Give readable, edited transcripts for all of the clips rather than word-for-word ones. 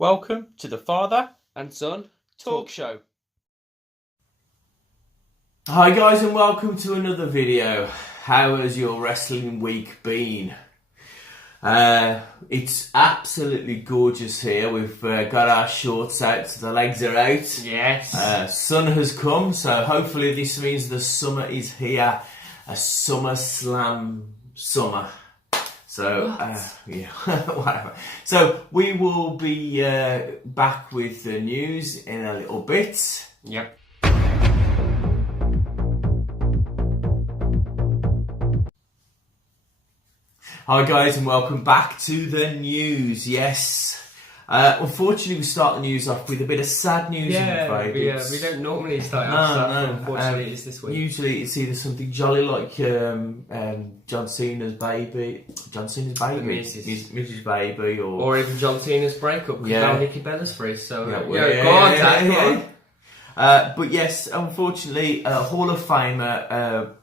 Welcome to the Father and Son Talk Show. Hi guys and welcome to another video. How has your wrestling week been? It's absolutely gorgeous here. We've got our shorts out, so the legs are out. Yes. Sun has come, so hopefully this means the summer is here. A Summer Slam summer. So, yeah, whatever. So, we will be back with the news in a little bit. Yep. Hi guys and welcome back to the news. Yes. Unfortunately we start the news off with a bit of sad news. We don't normally start off sad, but unfortunately it's this week. Usually it's either something jolly like John Cena's baby, Mrs. Baby, or even John Cena's breakup, because now Nikki Bella's free, so go on. But yes, unfortunately, Hall of Famer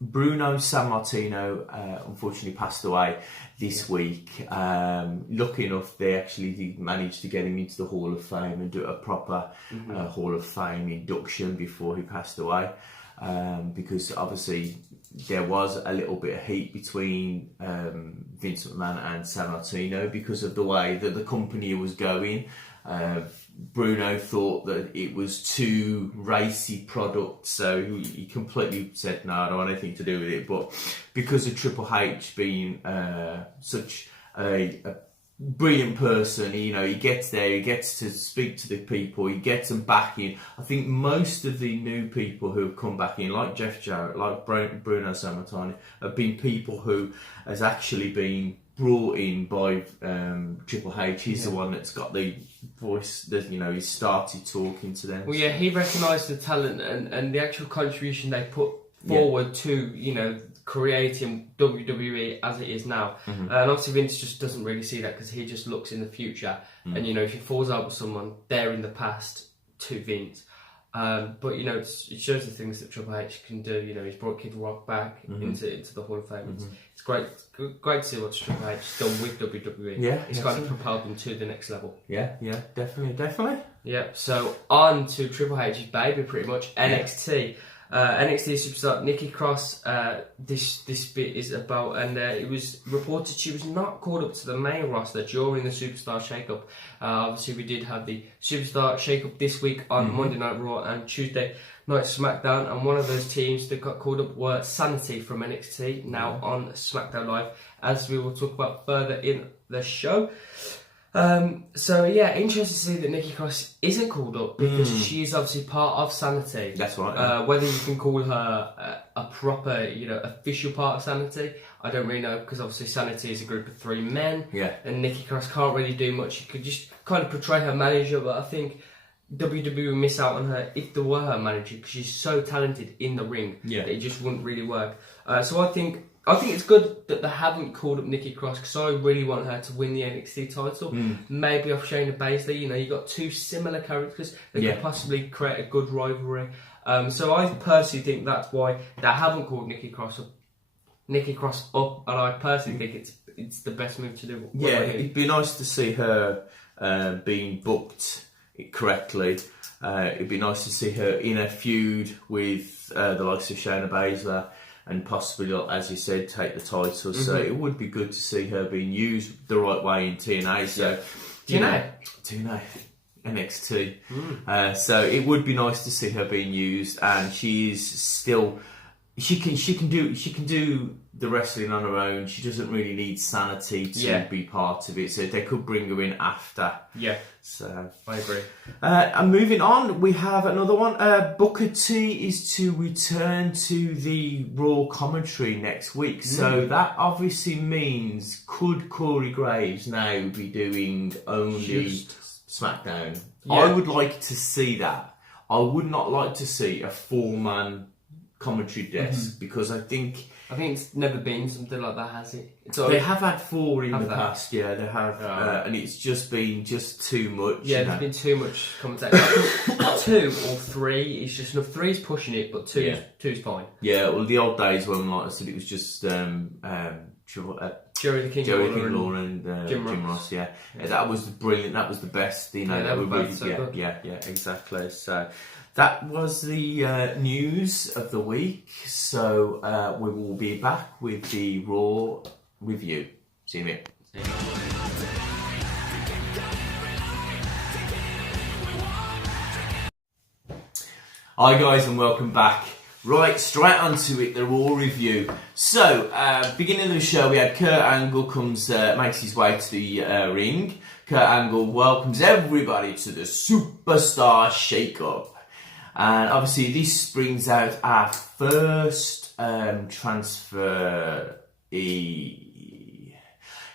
Bruno Sammartino unfortunately passed away this week. Lucky enough, they actually managed to get him into the Hall of Fame and do a proper Hall of Fame induction before he passed away. Because obviously there was a little bit of heat between Vince McMahon and Sammartino because of the way that the company was going. Bruno thought that it was too racy product, so he completely said no, I don't want anything to do with it. But because of Triple H being such a brilliant person, he gets there, he gets to speak to the people, he gets them back in. I think most of the new people who have come back in, like Jeff Jarrett, like Bruno Sammartino, have been people who has actually been brought in by Triple H. He's the one that's got the voice that, he started talking to them. Well, yeah, he recognised the talent and the actual contribution they put forward to, creating WWE as it is now. And obviously Vince just doesn't really see that because he just looks in the future. And, if he falls out with someone, they're in the past to Vince. But it shows the things that Triple H can do. He's brought Kid Rock back into the Hall of Fame. It's great to see what Triple H has done with WWE. Yeah, it's kind of propelled them to the next level. Yeah, definitely. Yeah. So on to Triple H's baby, pretty much NXT. NXT superstar Nikki Cross. This bit is about, and it was reported she was not called up to the main roster during the Superstar Shakeup. Obviously, we did have the Superstar Shakeup this week on Monday Night Raw and Tuesday Night Smackdown, and one of those teams that got called up were Sanity from NXT, now on Smackdown Live, as we will talk about further in the show. So yeah, interesting to see that Nikki Cross isn't called up because she is obviously part of Sanity. That's right. Whether you can call her a proper, official part of Sanity, I don't really know, because obviously Sanity is a group of 3 men. Yeah. And Nikki Cross can't really do much. She could just kind of portray her manager, but I think WWE would miss out on her if they were her manager, because she's so talented in the ring that it just wouldn't really work. So I think it's good that they haven't called up Nikki Cross, because I really want her to win the NXT title. Maybe off Shayna Baszler. You've got 2 similar characters that could possibly create a good rivalry. So I personally think that's why they haven't called Nikki Cross up, and I personally think it's the best move to do. It'd be nice to see her being booked correctly. It'd be nice to see her in a feud with the likes of Shayna Baszler, and possibly, as you said, take the title. So it would be good to see her being used the right way in TNA. So TNA, NXT. So it would be nice to see her being used, and she is still. She can do the wrestling on her own. She doesn't really need Sanity to be part of it. So they could bring her in after. Yeah. So I agree. And moving on, we have another one. Booker T is to return to the Raw commentary next week. So that obviously means, could Corey Graves now be doing only SmackDown? Yeah. I would like to see that. I would not like to see a 4-man commentary desk, because I think it's never been something like that, has it? They have had 4 in the past, they have, and it's just been too much. Yeah, there's been too much commentary. 2 or 3 is just enough. 3's pushing it, but 2's fine. Yeah, well, the old days when, like I said, it was just Joey the King Lawler and Jim Ross. Yeah, that was brilliant. That was the best. You know, they were really, both so good. Yeah, exactly. So that was the news of the week. So we will be back with the Raw review. See you in a bit. Hi guys, and welcome back. Right, straight onto it, the Raw review. So, beginning of the show, we had Kurt Angle makes his way to the ring. Kurt Angle welcomes everybody to the Superstar Shake-Up. And obviously, this brings out our first transfer,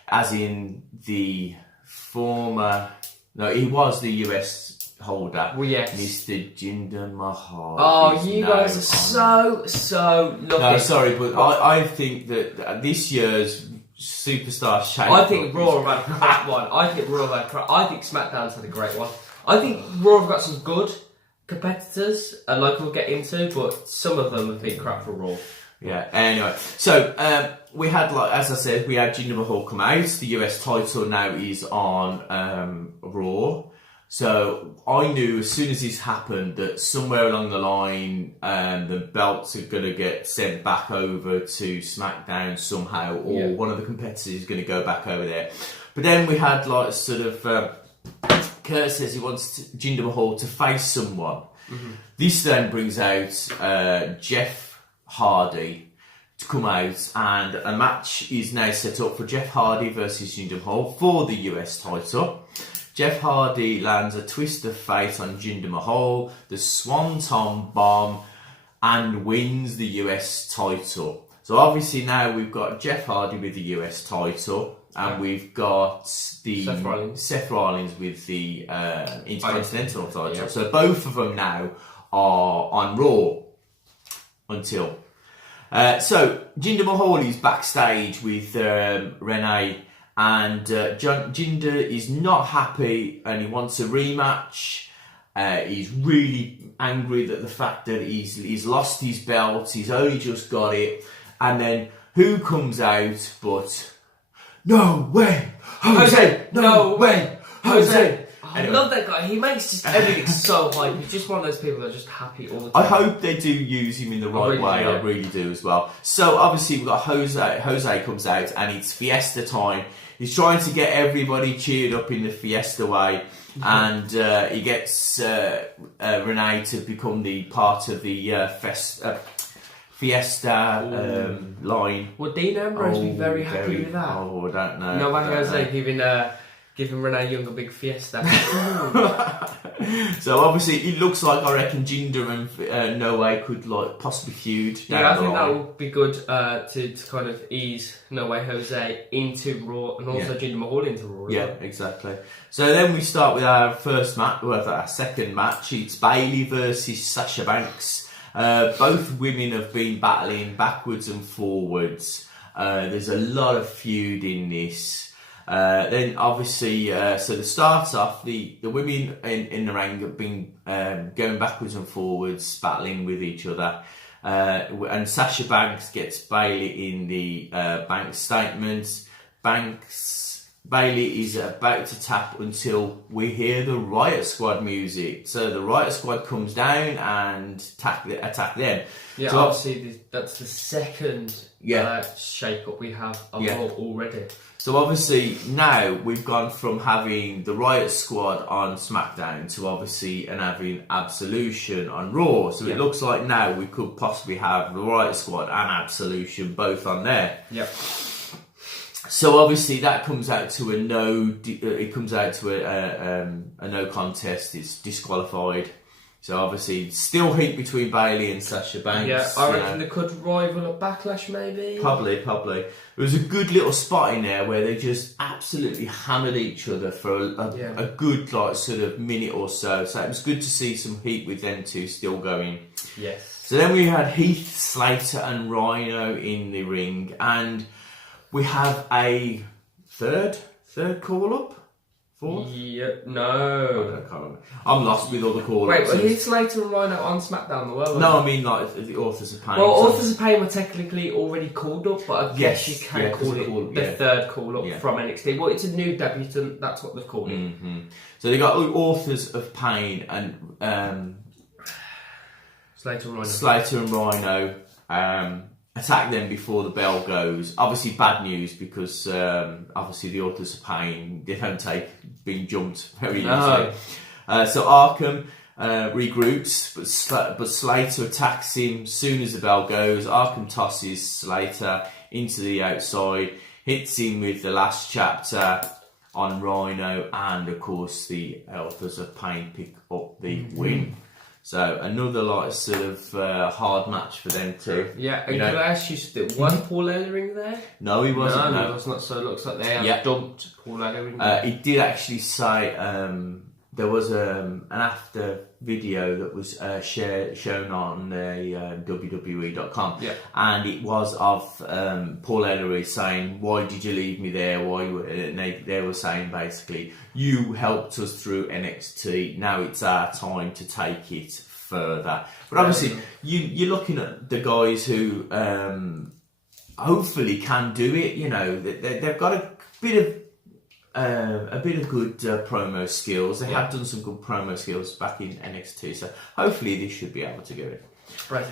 as in the former... No, he was the US holder. Well, yes. Mr. Jinder Mahal. Oh, you guys are so lucky. No, sorry, but I think that this year's Superstar Shake-Up... I think Raw have had a crap one. I think SmackDown's had a great one. I think Raw have got some good competitors, and like we'll get into, but some of them have been crap for Raw. Yeah, anyway. So, we had, like as I said, we had Jinder Mahal come out. The US title now is on Raw. So I knew as soon as this happened that somewhere along the line the belts are going to get sent back over to SmackDown somehow, or one of the competitors is going to go back over there. But then we had like sort of Kurt says he wants Jinder Mahal to face someone. Mm-hmm. This then brings out Jeff Hardy to come out, and a match is now set up for Jeff Hardy versus Jinder Mahal for the US title. Jeff Hardy lands a twist of fate on Jinder Mahal, the Swanton Bomb, and wins the US title. So obviously now we've got Jeff Hardy with the US title, and we've got the Seth Rollins with the Intercontinental title. Yeah. So both of them now are on Raw until... so Jinder Mahal is backstage with Renee, and Jinder is not happy and he wants a rematch. He's really angry that the fact that he's lost his belt, he's only just got it, and then who comes out but no way, Jose, no way, Jose. I love that guy. He makes just everything so hype. He's just one of those people that are just happy all the time. I hope they do use him in the right way. I really do as well. So obviously we've got Jose. Jose comes out and it's Fiesta time. He's trying to get everybody cheered up in the Fiesta way, and he gets Renee to become the part of the Fiesta line. Would Dean Ambrose be very happy with that? Oh, I don't know. No, like Jose giving Renee Young a big Fiesta. So obviously it looks like, I reckon, Jinder and No Way could like possibly feud. I think that would be good to kind of ease No Way Jose into Raw, and also Jinder Mahal into Raw. Yeah, exactly. So then we start with our first match, our second match. It's Bayley versus Sasha Banks. Both women have been battling backwards and forwards. There's a lot of feud in this. Then obviously, so to start off, the women in the ring have been going backwards and forwards, battling with each other. And Sasha Banks gets Bayley in the bank statements. Bayley is about to tap until we hear the Riot Squad music. So the Riot Squad comes down and attack them. Yeah, so obviously that's the second shake-up we have of Raw already. So obviously now we've gone from having the Riot Squad on SmackDown to obviously having Absolution on Raw. So it looks like now we could possibly have the Riot Squad and Absolution both on there. Yep. So obviously that comes out to a no. It comes out to a no contest. It's disqualified. So obviously still heat between Bayley and Sasha Banks. Yeah, I reckon they could rival a Backlash maybe. Probably. There was a good little spot in there where they just absolutely hammered each other for a good like sort of minute or so. So it was good to see some heat with them two still going. Yes. So then we had Heath Slater and Rhino in the ring, and we have a third call up 4th? Yeah, I no. can't remember. I'm lost with all the call-ups. Wait, well, he's Slater and Rhino on Smackdown the world. No, I mean like the Authors of Pain. Well, Authors of Pain were technically already called up, but I guess you can call it the third call-up from NXT. Well, it's a new debutant, that's what they've called it. So they got Authors of Pain and Slater and Rhino. Attack them before the bell goes. Obviously bad news because obviously the Authors of Pain, they don't take being jumped very easily. So Arkham regroups, but Slater attacks him soon as the bell goes. Arkham tosses Slater into the outside, hits him with the last chapter on Rhino, and of course the Authors of Pain pick up the win. So another like sort of hard match for them too. Yeah, and can I ask you, was Paul Ellering there? No, he wasn't. No, he was not. So it looks like they have dumped Paul Ellering. He did actually say there was an after video that was shown on the WWE.com, and it was of Paul Ellering saying, "Why did you leave me there? Why?" And they were saying basically, "You helped us through NXT. Now it's our time to take it further." But obviously, you're looking at the guys who hopefully can do it. You know, they've got a bit of good promo skills. They have done some good promo skills back in NXT, so hopefully they should be able to get it. Right.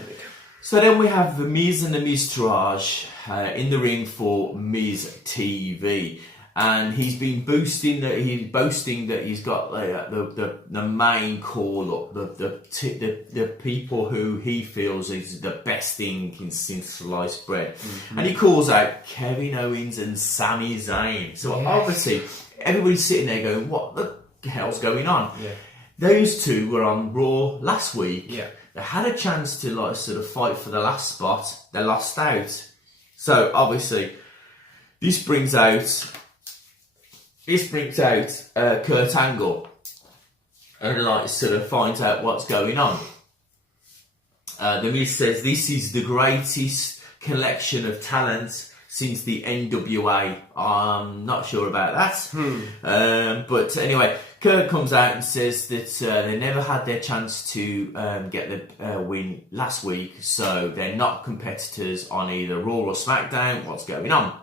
So then we have The Miz and The Miztourage in the ring for Miz TV, and he's been boasting that he's got the main call up, the people who he feels is the best thing since sliced bread, and he calls out Kevin Owens and Sami Zayn. So obviously everybody's sitting there going, "What the hell's going on?" Yeah. Those two were on Raw last week. Yeah. They had a chance to like sort of fight for the last spot. They lost out. So obviously this brings out Kurt Angle and like sort of finds out what's going on. The Miz says this is the greatest collection of talent since the NWA. I'm not sure about that. But anyway, Kurt comes out and says that they never had their chance to get the win last week, so they're not competitors on either Raw or SmackDown. What's going on?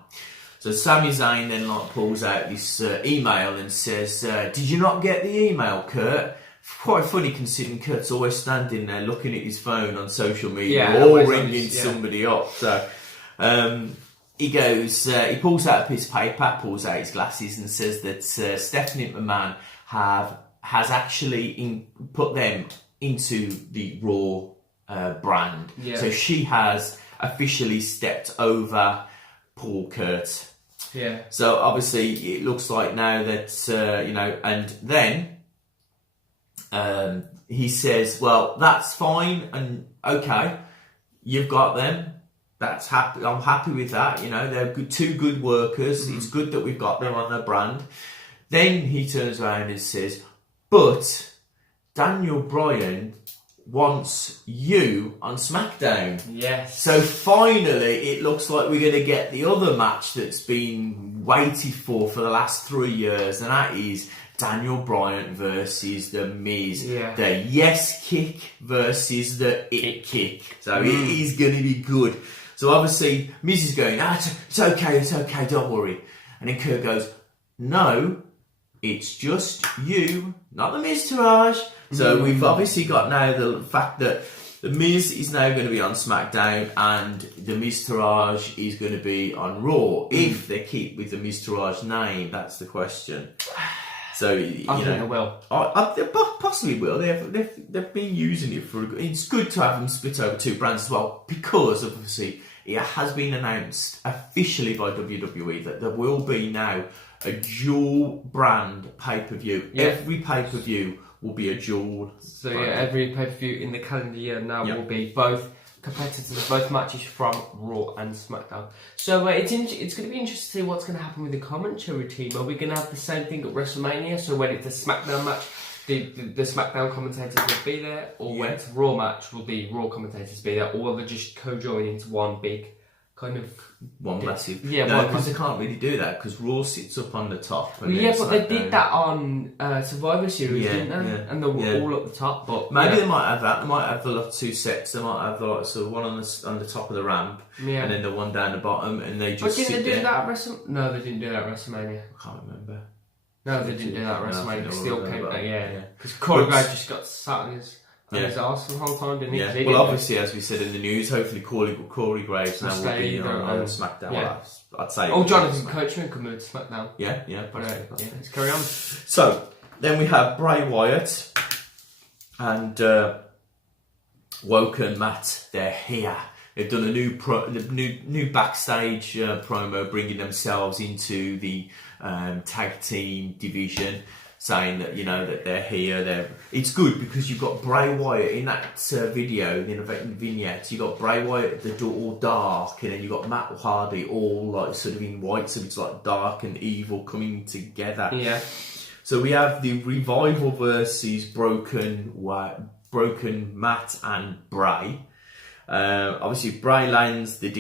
So Sami Zayn then like pulls out this email and says, "Did you not get the email, Kurt?" Quite funny considering Kurt's always standing there looking at his phone on social media, or ringing somebody up. So he goes, he pulls out a piece of paper, pulls out his glasses, and says that Stephanie McMahon has actually put them into the Raw brand. Yeah. So she has officially stepped over Paul Kurt. Yeah. So obviously it looks like now that and then he says, "Well, that's fine and okay. You've got them. That's happy. I'm happy with that. You know, they're two good workers. It's good that we've got them on the brand." Then he turns around and says, "But Daniel Bryan wants you on SmackDown." Yes. So finally, it looks like we're going to get the other match that's been waited for the last 3 years, and that is Daniel Bryan versus The Miz. Yeah. The yes kick versus the it kick. So it is going to be good. So obviously, Miz is going, it's okay, don't worry. And then Kurt goes, "No, it's just you, not the Miztourage." So we've obviously got now the fact that the Miz is now going to be on SmackDown and the Miztourage is going to be on Raw. If they keep with the Miztourage name, that's the question. So I think they will. They possibly will. They've been using it for. It's good to have them split over two brands as well, because obviously it has been announced officially by WWE that there will be now a dual brand pay-per-view. Yeah. Every pay-per-view will be a dual. So every pay-per-view in the calendar year now will be both competitors, both matches from Raw and SmackDown. So it's going to be interesting to see what's going to happen with the commentary team. Are we going to have the same thing at WrestleMania? So when it's a SmackDown match, the SmackDown commentators will be there, or when it's a Raw match, will the Raw commentators be there, or will they just co-join into one big kind of one massive. Yeah, no, one because they massive. can't really do that because Raw sits up on the top. And Yeah, then but they SmackDown- did that on Survivor Series, Yeah, didn't they? yeah, And they were yeah. all at the top. But Maybe yeah. they might have that. They might have the like, two sets. They might have like so one on the top of the ramp, Yeah. and then the one down the bottom, and they But just didn't sit they do there. that at WrestleMania? No, they didn't do that at WrestleMania. I can't remember. No, they didn't do that at No, I WrestleMania. think They they still were came about- back, yeah. yeah. Because Corey But- Graves just got sat on his arse the whole time, didn't he? 'Cause Yeah. he Well, didn't- obviously, as we said in the news, hopefully Corey Graves now Will will stay be on on- SmackDown. yeah. Well, I'd say. Oh, Jonathan Coachman can move to SmackDown. Yeah. But possibly. yeah, let's carry on. So then we have Bray Wyatt and Woken Matt. They're here. They've done a new backstage promo, bringing themselves into the tag team division, saying that that they're here. It's good because you've got Bray Wyatt in that video, in the vignette. You've got Bray Wyatt all dark, and then you've got Matt Hardy all like sort of in white, so it's like dark and evil coming together. Yeah. So we have the Revival versus Broken Matt and Bray. Obviously, Bray lands the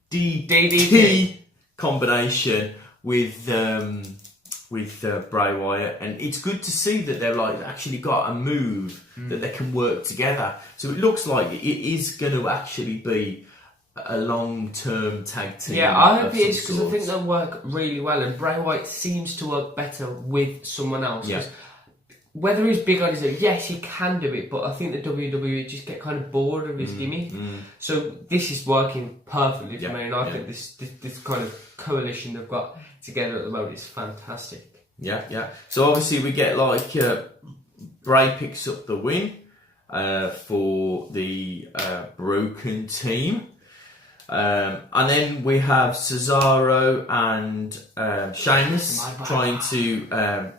DDT combination with Bray Wyatt, and it's good to see that they've like actually got a move that they can work together. So it looks like it is going to actually be a long-term tag team. Yeah, I hope of it is some because I sort. think they'll work really well, and Bray Wyatt seems to work better with someone else. Yeah. 'Cause whether he's big on his own, yes, he can do it, but I think the WWE just get kind of bored of his gimmick. So this is working perfectly for me, and I think this kind of coalition they've got together at the moment is fantastic. Yeah. So obviously we get like Bray picks up the win for the Broken team. And then we have Cesaro and Sheamus trying to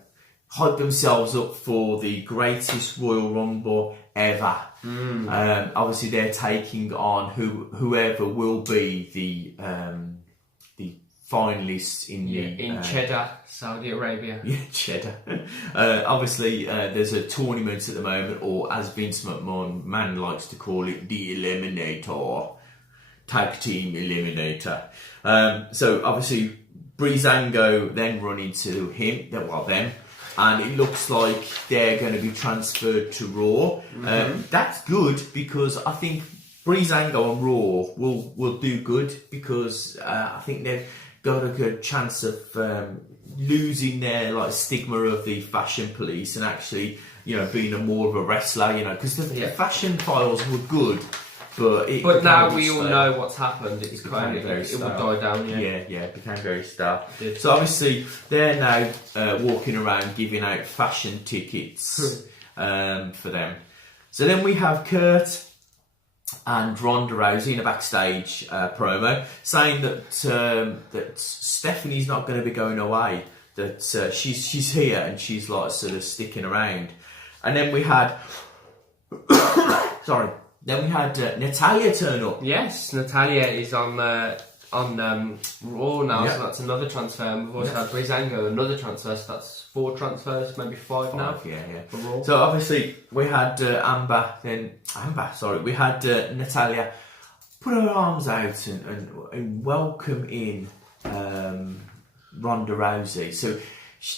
hype themselves up for the greatest Royal Rumble ever. Obviously, they're taking on whoever will be the finalists in Cheddar, Saudi Arabia. Yeah, Cheddar. Obviously, there's a tournament at the moment, or as Vince McMahon likes to call it, the Eliminator. Tag Team Eliminator. So obviously Breezango then run into them, and it looks like they're going to be transferred to Raw. That's good because I think Breezango on Raw will do good because I think they've got a good chance of losing their like stigma of the fashion police and actually being more of a wrestler. Because the fashion files were good. But now we all know what's happened. It's kind of very it will die down. Yeah, it became very stale. So obviously they're now walking around giving out fashion tickets for them. So then we have Kurt and Ronda Rousey in a backstage promo saying that Stephanie's not going to be going away. That she's here and she's like sort of sticking around. And then we had Then we had Natalia turn up. Yes, Natalia is on Raw now, so that's another transfer. And we've also had Breezango, another transfer, so that's 4 transfers, maybe 5 now. Yeah. For Raw. So obviously we had we had Natalia put her arms out and welcome in Ronda Rousey. So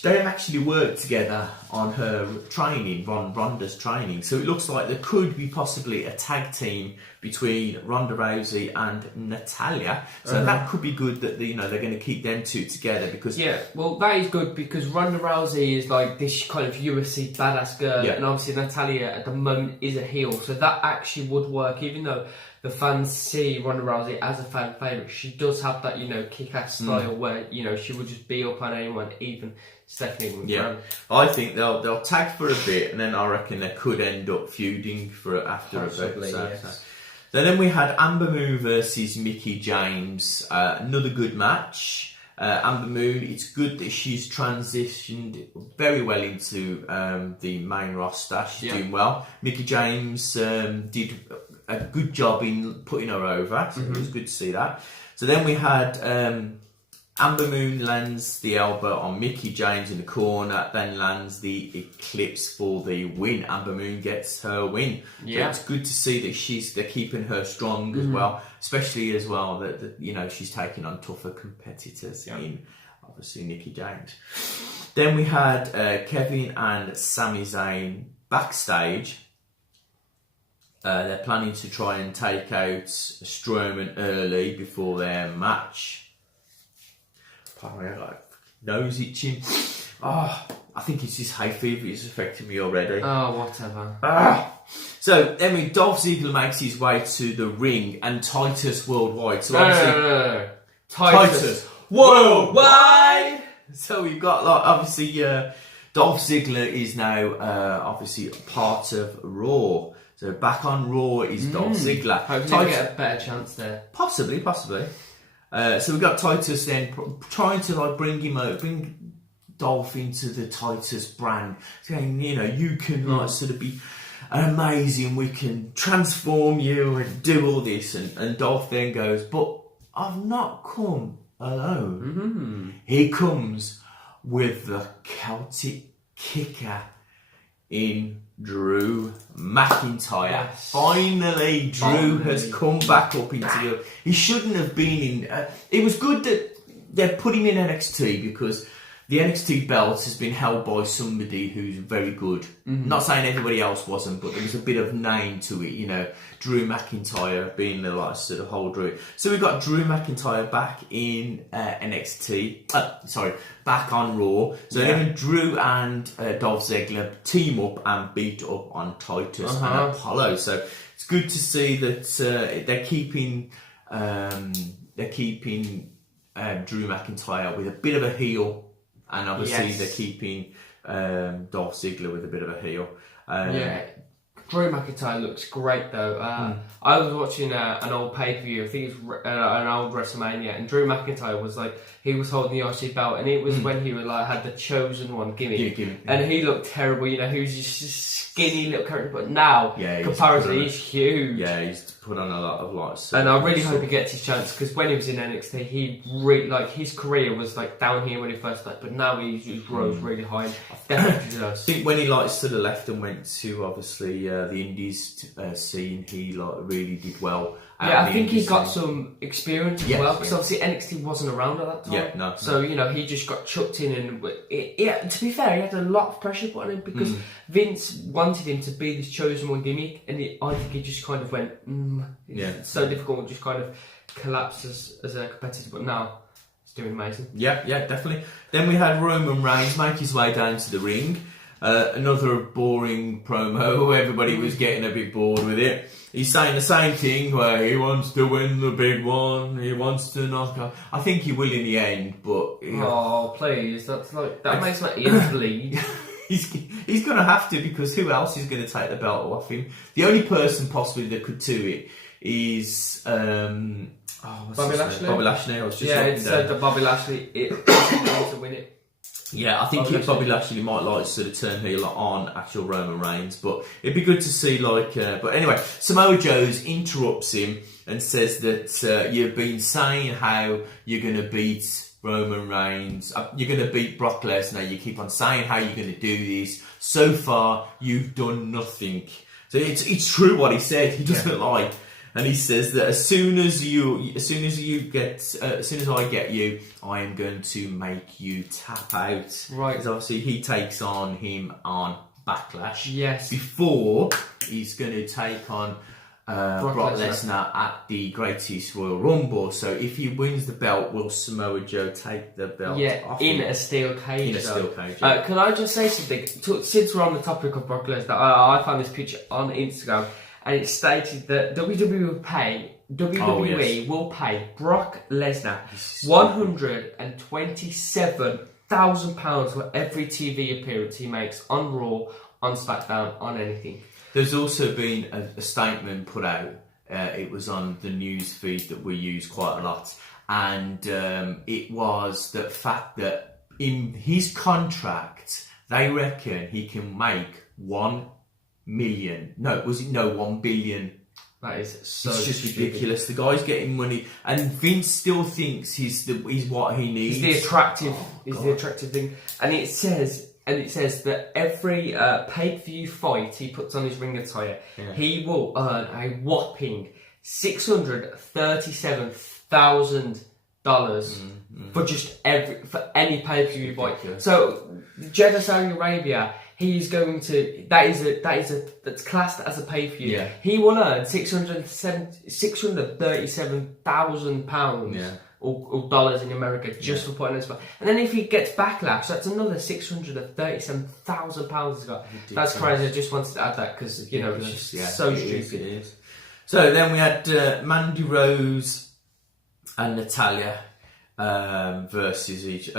they've actually worked together on her training, Ronda's training. So it looks like there could be possibly a tag team between Ronda Rousey and Natalia. So that could be good that they're going to keep them two together because well that is good because Ronda Rousey is like this kind of UFC badass girl, and obviously Natalia at the moment is a heel, so that actually would work. Even though the fans see Ronda Rousey as a fan favourite, she does have that kick-ass style where she would just be up on anyone, even Stephanie would. I think they'll tag for a bit, and then I reckon they could end up feuding after a bit. So then we had Amber Moon versus Mickie James, another good match. Amber Moon, it's good that she's transitioned very well into the main roster. She's doing well. Mickie James did a good job in putting her over, so it was good to see that. So then we had Amber Moon lands the elbow on Mickie James in the corner, then lands the Eclipse for the win. Amber Moon gets her win. Yeah. So it's good to see that they're keeping her strong as well, especially as well that she's taking on tougher competitors in obviously Mickie James. Then we had Kevin and Sami Zayn backstage. They're planning to try and take out Strowman early before their match. I got nose itching. I think it's this hay fever. It's affecting me already. Oh, whatever. So then Dolph Ziggler makes his way to the ring and Titus Worldwide. So No. Titus Worldwide. So we've got obviously Dolph Ziggler is now obviously part of Raw. So back on Raw is Dolph Ziggler. Hopefully we get a better chance there. Possibly. So we've got Titus then trying to bring Dolph into the Titus brand, saying, you can sort of be amazing, we can transform you and do all this. And Dolph then goes, but I've not come alone. He comes with the Celtic kicker in Drew McIntyre. Yes. Finally, Drew has come back up into the... He shouldn't have been in... it was good that they put him in NXT because the NXT belt has been held by somebody who's very good. Not saying everybody else wasn't, but there was a bit of name to it, Drew McIntyre being the last sort of holder. It. So we've got Drew McIntyre back in NXT. Back on Raw. So then Drew and Dolph Ziggler team up and beat up on Titus and Apollo. So it's good to see that they're keeping Drew McIntyre with a bit of a heel. And obviously they're keeping Dolph Ziggler with a bit of a heel. Drew McIntyre looks great though. I was watching an old pay-per-view, I think it was an old WrestleMania, and Drew McIntyre was he was holding the IC belt, and it was when he was had the chosen one gimmick. And he looked terrible, he was just a skinny little character, but now, comparatively, he's huge. Yeah, he's put on a lot of lots. And I really hope he gets his chance, because when he was in NXT, he really, his career was down here when he first started, but now he rose really high. Definitely does. I think when he sort of left and went to obviously the Indies scene, he really did well. Yeah, I think he got some experience as well, because obviously NXT wasn't around at that time. Yeah, no. So, he just got chucked in, and to be fair, he had a lot of pressure put on him, because Vince wanted him to be this chosen one gimmick, and I think he just kind of went, it's so difficult, just kind of collapsed as a competitor, but now he's doing amazing. Yeah, definitely. Then we had Roman Reigns make his way down to the ring. Another boring promo, everybody was getting a bit bored with it. He's saying the same thing where he wants to win the big one, he wants to knock out. I think he will in the end, but... Oh, please, that makes my ears bleed. He's going to have to, because who else is going to take the belt off him? The only person possibly that could do it is... Bobby Lashley? Bobby Lashley, I was just it said that Bobby Lashley to win it. Yeah, I think Bobby Lashley might sort of turn heel on actual Roman Reigns, but it'd be good to see but anyway, Samoa Joe interrupts him and says that you've been saying how you're going to beat Roman Reigns, you're going to beat Brock Lesnar, you keep on saying how you're going to do this. So far, you've done nothing. So it's true what he said. He doesn't lie. And he says that as soon as I get you, I am going to make you tap out. Right. Because obviously he takes on him on Backlash. Yes. Before he's going to take on Brock Lesnar at the Greatest Royal Rumble. So if he wins the belt, will Samoa Joe take the belt off him? A steel cage. In a steel cage. Can I just say something? Since we're on the topic of Brock Lesnar, I found this picture on Instagram. And it stated that WWE will pay Brock Lesnar £127,000 for every TV appearance he makes on Raw, on Smackdown, on anything. There's also been a statement put out. It was on the news feed that we use quite a lot, and it was the fact that in his contract, they reckon he can make 1 billion That is so It's just stupid. ridiculous. The guy's getting money, and Vince still thinks he's what he needs. He's the attractive thing, and it says that every pay-per-view fight he puts on his ring attire, he will earn a whopping $637,000 for any pay-per-view fight. So Jeddah, Saudi Arabia, he's going to that's classed as a pay-per-view. Yeah. He will earn £637,000 or dollars in America just for putting this fight. And then if he gets backlash, that's another £637,000 he's got. That's crazy. I just wanted to add that because it's just so stupid. It is. So then we had Mandy Rose and Natalia versus each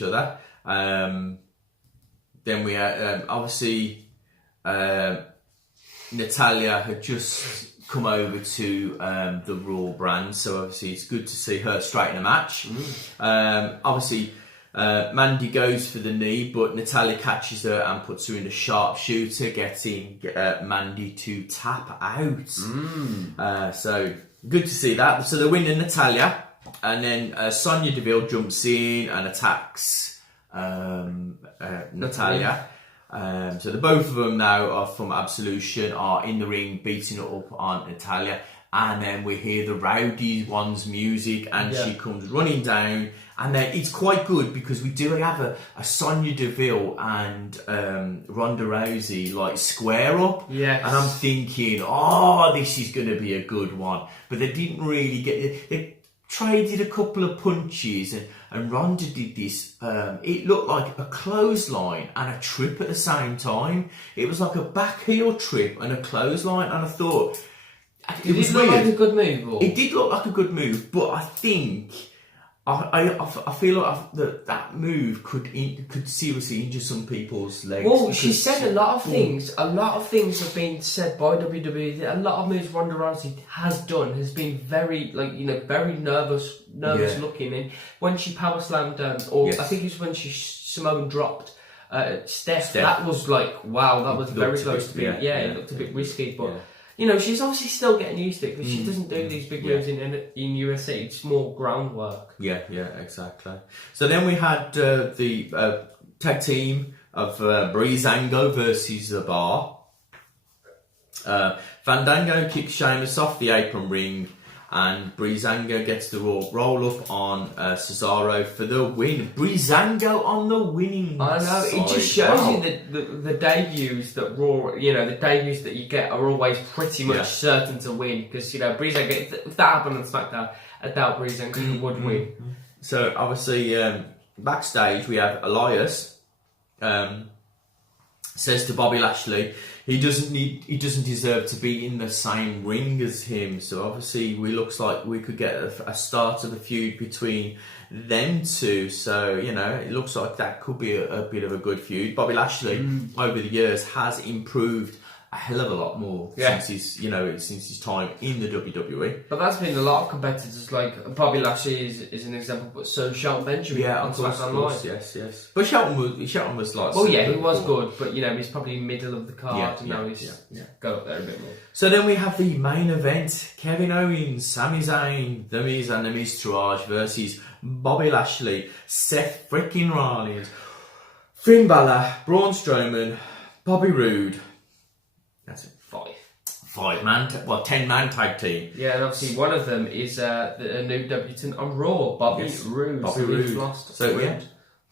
other. Then we had obviously Natalia had just come over to the Raw brand, so obviously it's good to see her straighten a match. Obviously Mandy goes for the knee, but Natalia catches her and puts her in the sharpshooter, getting Mandy to tap out. So good to see that. So they're winning Natalia, and then Sonya Deville jumps in and attacks Natalia. So the both of them now are from Absolution, are in the ring beating it up on Natalia, and then we hear the Rowdy One's music, and she comes running down, and then it's quite good because we do have a Sonya Deville and Ronda Rousey like square up, and I'm thinking, this is going to be a good one, but they didn't really get it. They traded a couple of punches, and Ronda did this. It looked like a clothesline and a trip at the same time. It was like a back heel trip and a clothesline, and I thought it was look weird. like a good move. Or? It did look like a good move, but I think I feel like that move could seriously injure some people's legs. Well, she said a lot of things. A lot of things have been said by WWE. A lot of moves Ronda Rousey has done has been very, very nervous looking. And when she power slammed, I think it was when Simone dropped Steph. That was like, wow, that was very close to being. It looked a bit risky, but. She's obviously still getting used to it because she doesn't do these big moves in UFC. It's more groundwork. Yeah, exactly. So then we had the tag team of Breezango versus The Bar. Fandango kicks Sheamus off the apron ring, and Breezango gets the roll up on Cesaro for the win. Breezango on the winning I know, side. it just shows you that the debuts that Raw, the debuts that you get are always pretty much certain to win. Because, Breezango, if that happened on SmackDown, I doubt Breezango would win. So, obviously, backstage we have Elias says to Bobby Lashley, he doesn't deserve to be in the same ring as him. So obviously, looks like we could get a start of a feud between them two. So it looks like that could be a bit of a good feud. Bobby Lashley over the years has improved a hell of a lot more since his time in the WWE. But that's been a lot of competitors. Like Bobby Lashley is an example, but so Shelton Benjamin on SmackDown Live. Yes. But Shelton was like. Well, he was good, but he's probably middle of the card, and now he's got up there a bit more. So then we have the main event: Kevin Owens, Sami Zayn, The Miz and The Miztourage versus Bobby Lashley, Seth freaking Rollins, Finn Balor, Braun Strowman, Bobby Roode. That's it. 10-man tag team. Yeah, and obviously one of them is a new debutant on Raw, Bobby Roode. Bobby Roode. Lost,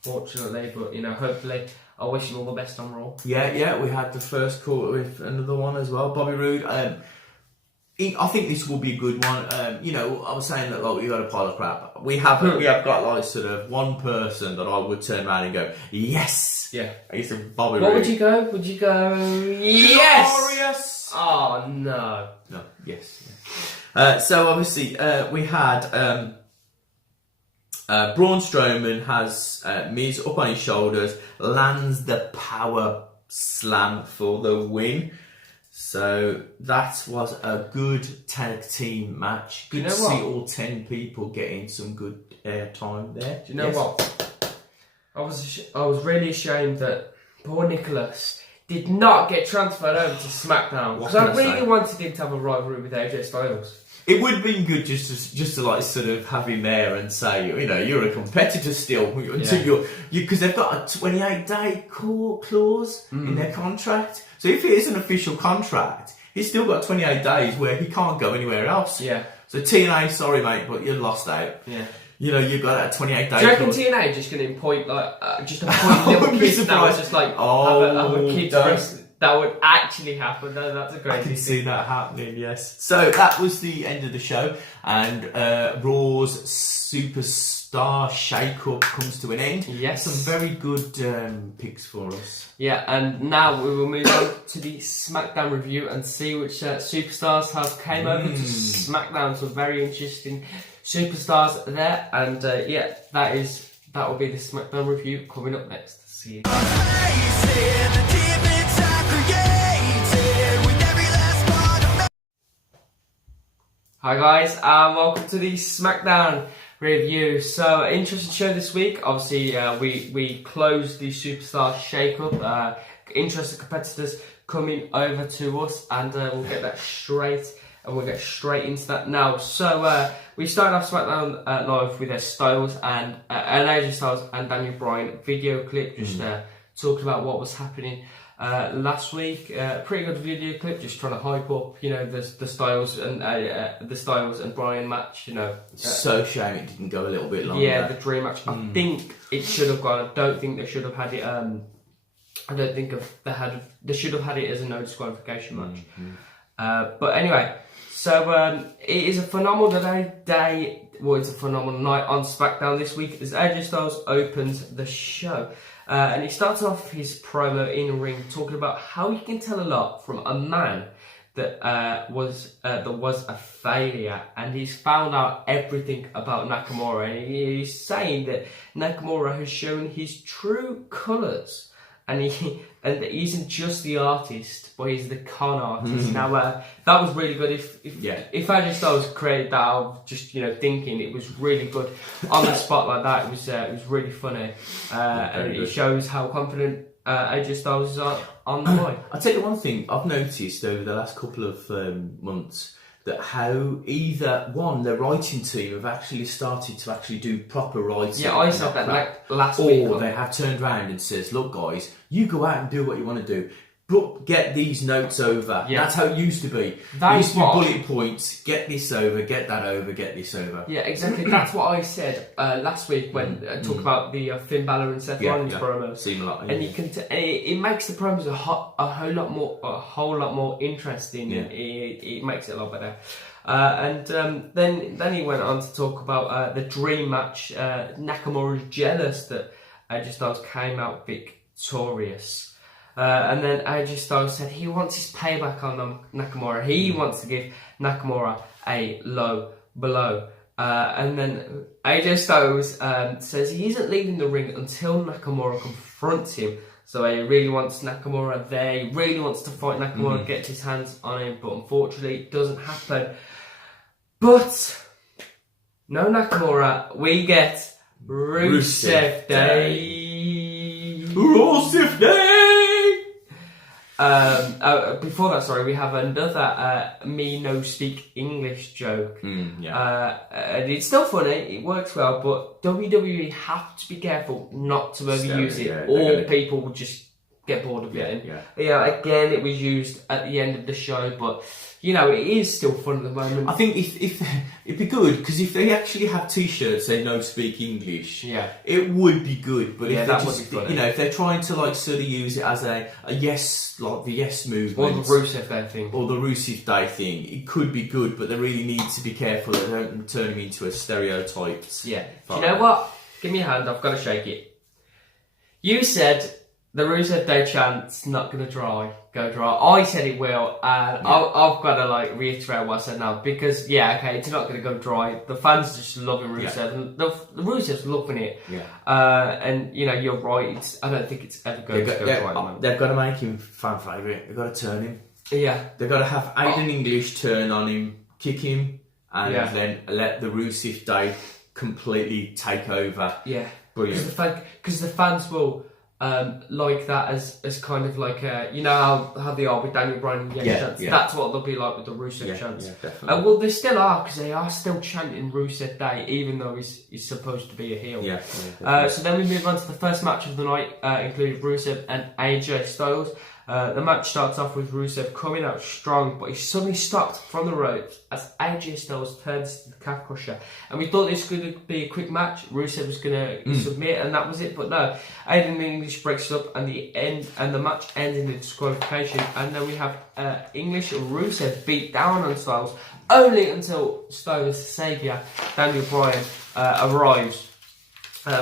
fortunately, but hopefully, I wish him all the best on Raw. Yeah, we had the first call with another one as well, Bobby Roode. I think this will be a good one. I was saying that we got a pile of crap. We have got like sort of one person that I would turn around and go, yes. Yeah, it's a Bobby Roode. What would you go? Would you go? Yes. Glorious. Oh no. No. Yes. So obviously we had Braun Strowman has Miz up on his shoulders, lands the power slam for the win. So that was a good tag team match. Good to see all 10 people getting some good time there. Do you know what? I was really ashamed that poor Nicholas did not get transferred over to SmackDown. Because I really wanted him to have a rivalry with AJ Styles. It would have been good just to like sort of have him there and say, you know, you're a competitor still until because they've got a 28-day clause in their contract. So if it is an official contract, he's still got 28 days where he can't go anywhere else. Yeah. So TNA, sorry mate, but you're lost out. Yeah. You know, you've got that 28 days. Do you reckon TNA just going to appoint little kids now? It's just like have a kid's wrist. That would actually happen. That's a great. I can see that happening. Yes. So that was the end of the show, and Raw's Superstar Shake-Up comes to an end. Yes. Some very good picks for us. Yeah, and now we will move on to the SmackDown review and see which superstars have came over to SmackDown. Some very interesting superstars there, and that will be the SmackDown review coming up next. See you. Hi guys, and welcome to the SmackDown review. So, interesting show this week. Obviously, we closed the Superstar Shake-Up. Interesting competitors coming over to us, and we'll get straight into that now. So, we started off SmackDown live with Styles and AJ Styles and Daniel Bryan video clip, just talking about what was happening last week. Pretty good video clip, just trying to hype up, you know, the Styles and Bryan match. You know, so shame it didn't go a little bit longer. Yeah, the dream match. I think it should have gone. I don't think they should have had it. I don't think they should have had it as a no disqualification match. But anyway, so it is a phenomenal day. Well, it's a phenomenal night on SmackDown this week as AJ Styles opens the show. And he starts off his promo in the ring talking about how you can tell a lot from a man that was a failure, and he's found out everything about Nakamura, and he's saying that Nakamura has shown his true colours, and he isn't just the artist, but he's the con artist. Now that was really good. If AJ Styles created that out of just thinking, it was really good on the spot like that. It was really funny, and it shows how confident AJ Styles is on the mic. I'll tell you one thing I've noticed over the last couple of months, that how either the writing team have actually started to actually do proper writing. Yeah, I said that last week. Or they have turned around and says, look guys, you go out and do what you want to do, but get these notes over. Yeah. That's how it used to be. That used to be bullet points, get this over, get that over, get this over. Yeah, exactly. That's what I said last week when I talked about the Finn Balor and Seth Rollins promos. Seen a lot. And you can it makes the promos a whole lot more interesting. Yeah. It makes it a lot better. Then he went on to talk about the dream match. Nakamura's jealous that AJ Styles came out victorious. And then AJ Styles said he wants his payback on Nakamura. He wants to give Nakamura a low blow. And then AJ Styles says he isn't leaving the ring until Nakamura confronts him. So he really wants Nakamura there. He really wants to fight Nakamura, get his hands on him. But unfortunately, it doesn't happen. But no Nakamura. We get Rusev Day. Rusev Day! Before that, sorry, we have another me no speak English joke. And it's still funny, it works well, but WWE have to be careful not to overuse it, or people will just get bored of it. Again, it was used at the end of the show, but it is still fun at the moment. I think if it'd be good, because if they actually have T-shirts they no speak English, it would be good. But if that would be funny. If they're trying to sort of use it as a yes, like the yes movement, or the Rusev Day thing, thing, it could be good. But they really need to be careful that they don't turn them into a stereotype. Yeah. Do you know what? Give me a hand. I've got to shake it. You said the Rusev Day chant's not going to go dry. I said it will, and I've got to reiterate what I said now, because it's not going to go dry. The fans just loving Rusev, and the Rusev's loving it. And you're right. I don't think it's ever going to go dry. They've got to make him fan favourite. They've got to turn him. Yeah. They've got to have Aiden English turn on him, kick him, and then let the Rusev Day completely take over. Yeah. Brilliant. Because the fans will like that as kind of like you know how they are with Daniel Bryan and Yes chants. That's what they'll be like with the Rusev chants. Well, they still are, because they are still chanting Rusev Day, even though he's supposed to be a heel. So then we move on to the first match of the night, including Rusev and AJ Styles. The match starts off with Rusev coming out strong, but he suddenly stopped from the ropes as AJ Styles turns to the calf crusher. And we thought this was going to be a quick match. Rusev was going to submit, and that was it. But no, Aiden English breaks it up, and the match ends in a disqualification. And then we have English Rusev beat down on Styles, only until Styles' saviour, Daniel Bryan, arrives.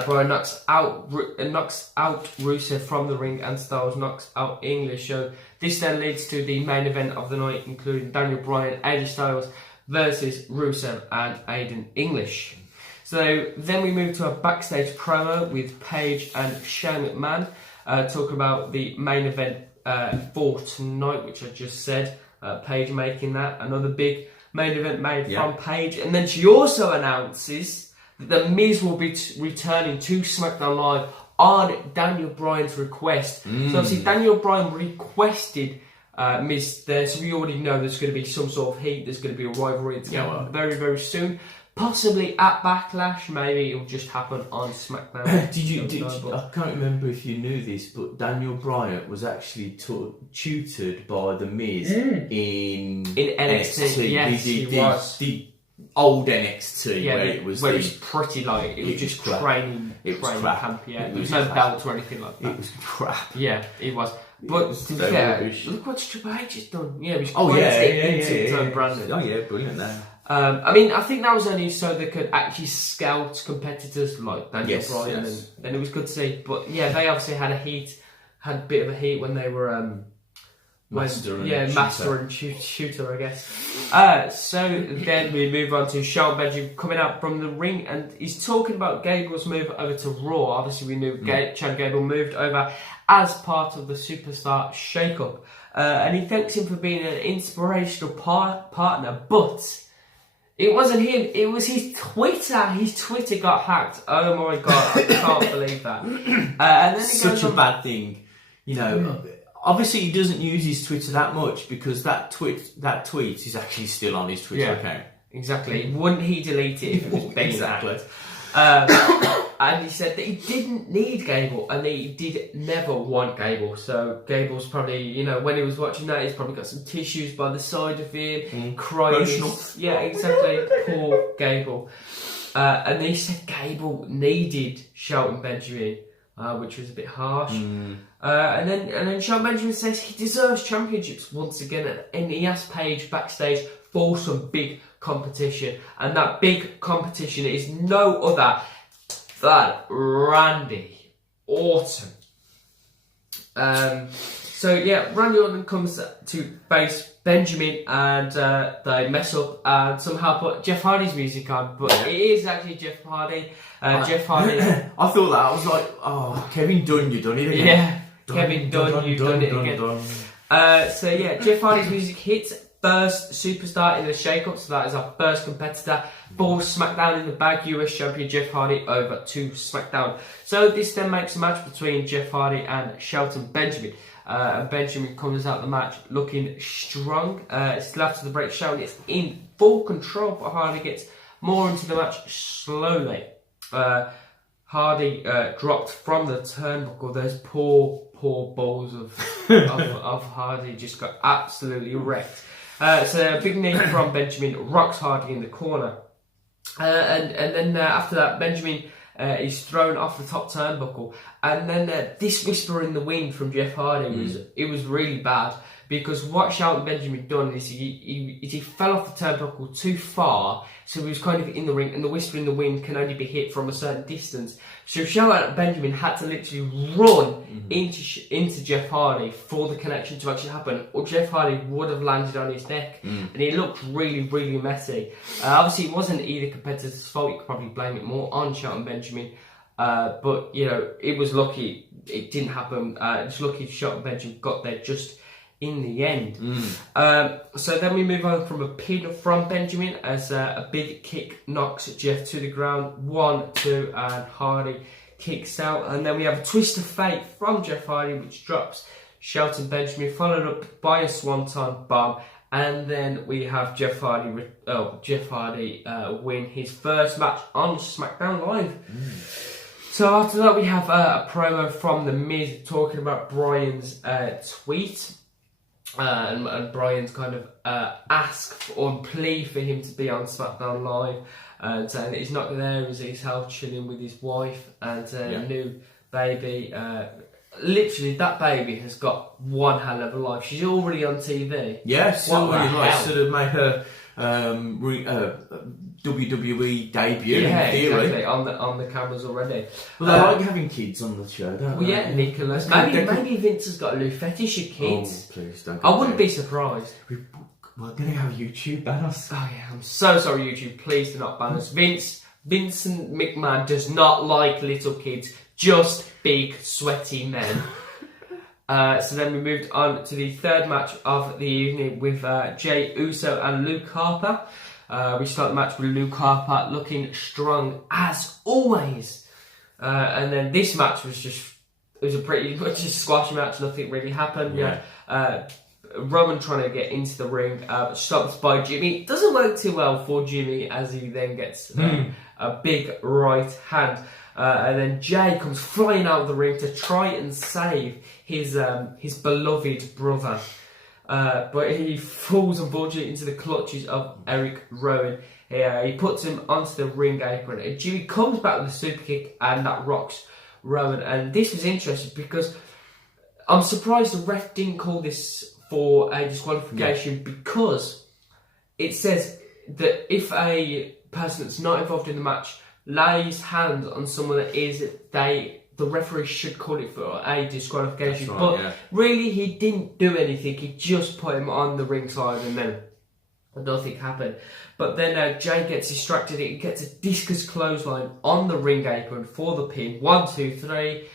Bryan knocks out Rusev from the ring, and Styles knocks out English. So this then leads to the main event of the night, including Daniel Bryan, AJ Styles versus Rusev and Aiden English. So then we move to a backstage promo with Paige and Shane McMahon, talking about the main event for tonight, which I just said. Paige making that another big main event made from Paige, and then she also announces The Miz will be returning to SmackDown Live on Daniel Bryan's request. So obviously Daniel Bryan requested Miz there, so we already know there's going to be some sort of heat, there's going to be a rivalry together very, very soon. Possibly at Backlash, maybe it'll just happen on SmackDown. I can't remember if you knew this, but Daniel Bryan was actually tutored by The Miz in NXT. Yes, he was. The old NXT, where it was pretty light. It was just training. It was crap. Camp, there was no belts or anything like that. It was crap. Yeah, it was. But to be fair, look what Triple H has done. Yeah, it was his own branding. Oh yeah, brilliant there. I mean, I think that was only so they could actually scout competitors like Daniel Bryan, and it was good to see. But yeah, they obviously had a bit of a heat when they were Master and shooter, I guess. So then we move on to Shelton Benjamin coming out from the ring, and he's talking about Gable's move over to Raw. Obviously, we knew Chad Gable moved over as part of the Superstar shake-up. And he thanks him for being an inspirational partner, but it wasn't him, it was his Twitter. His Twitter got hacked. Oh my god, I can't believe that. And then such a bad thing, you know. Obviously, he doesn't use his Twitter that much, because that tweet is actually still on his Twitter account. Exactly. Wouldn't he delete it if it was being hacked? And he said that he didn't need Gable, and he did never want Gable. So Gable's probably, you know, when he was watching that, he's probably got some tissues by the side of him, crying. Yeah, exactly. Poor Gable. And he said Gable needed Shelton Benjamin, which was a bit harsh. And then Shelton Benjamin says he deserves championships once again, and he asked Paige backstage for some big competition, and that big competition is no other than Randy Orton. So yeah, Randy Orton comes to face Benjamin, and they mess up and somehow put Jeff Hardy's music on, but it is actually Jeff Hardy. Jeff Hardy. I thought that, I was like, oh, Kevin Dunn, you done it again. Yeah, Kevin Dunn, you've done it again. So yeah, Jeff Hardy's music hits. First superstar in the shake-up, so that is our first competitor for SmackDown in the bag. US champion Jeff Hardy over to SmackDown. So this then makes a match between Jeff Hardy and Shelton Benjamin. And Benjamin comes out the match looking strong. Still after the break, Shelton is in full control, but Hardy gets more into the match slowly. Hardy dropped from the turnbuckle. Those poor balls of Hardy just got absolutely wrecked. So a big knee from Benjamin rocks Hardy in the corner. And then after that, Benjamin is thrown off the top turnbuckle. And then this whisper in the wind from Jeff Hardy was really bad, because what Shelton Benjamin done is he fell off the turnbuckle too far, so he was kind of in the ring, and the whisper in the wind can only be hit from a certain distance. So Shelton Benjamin had to literally run into Jeff Hardy for the connection to actually happen, or Jeff Hardy would have landed on his neck, and it looked really, really messy. Obviously, it wasn't either competitor's fault. You could probably blame it more on Shelton Benjamin, but you know, it was lucky it didn't happen. It's lucky Shelton Benjamin got there just in the end. So then we move on from a pin from Benjamin as a big kick knocks Jeff to the ground. 1, 2, and Hardy kicks out, and then we have a twist of fate from Jeff Hardy, which drops Shelton Benjamin, followed up by a Swanton Bomb, and then we have Jeff Hardy win his first match on SmackDown Live. So after that, we have a promo from The Miz talking about Bryan's tweet. And Bryan's kind of ask or plea for him to be on SmackDown Live, saying that he's not there as he's out chilling with his wife and a new baby. Literally, that baby has got one hell of a life. She's already on TV. Yes, sort of made her WWE debut in theory. Exactly, on the cameras already. Well, they like having kids on the show, don't they? Well, yeah, Nicholas. Maybe Vince has got a new fetish of kids. Oh, please don't. I wouldn't be surprised. We're going to have YouTube ban us. Oh yeah, I'm so sorry, YouTube. Please do not ban us. Vincent McMahon does not like little kids, just big, sweaty men. So then we moved on to the third match of the evening with Jey Uso and Luke Harper. We start the match with Luke Harper looking strong as always. And then this match was a pretty much a squashy match. Nothing really happened. Roman trying to get into the ring, stopped by Jimmy. Doesn't work too well for Jimmy as he then gets a big right hand. And then Jay comes flying out of the ring to try and save his beloved brother. But he falls unfortunately into the clutches of Eric Rowan. He puts him onto the ring apron. And Jimmy comes back with a super kick and that rocks Rowan. And this was interesting because I'm surprised the ref didn't call this for a disqualification because it says that if a person that's not involved in the match lays hands on someone that is, the referee should call it for a disqualification. Right, but really, he didn't do anything. He just put him on the ringside and then nothing happened. But then Jay gets distracted. He gets a discus clothesline on the ring apron for the pin. 1, 2, 3.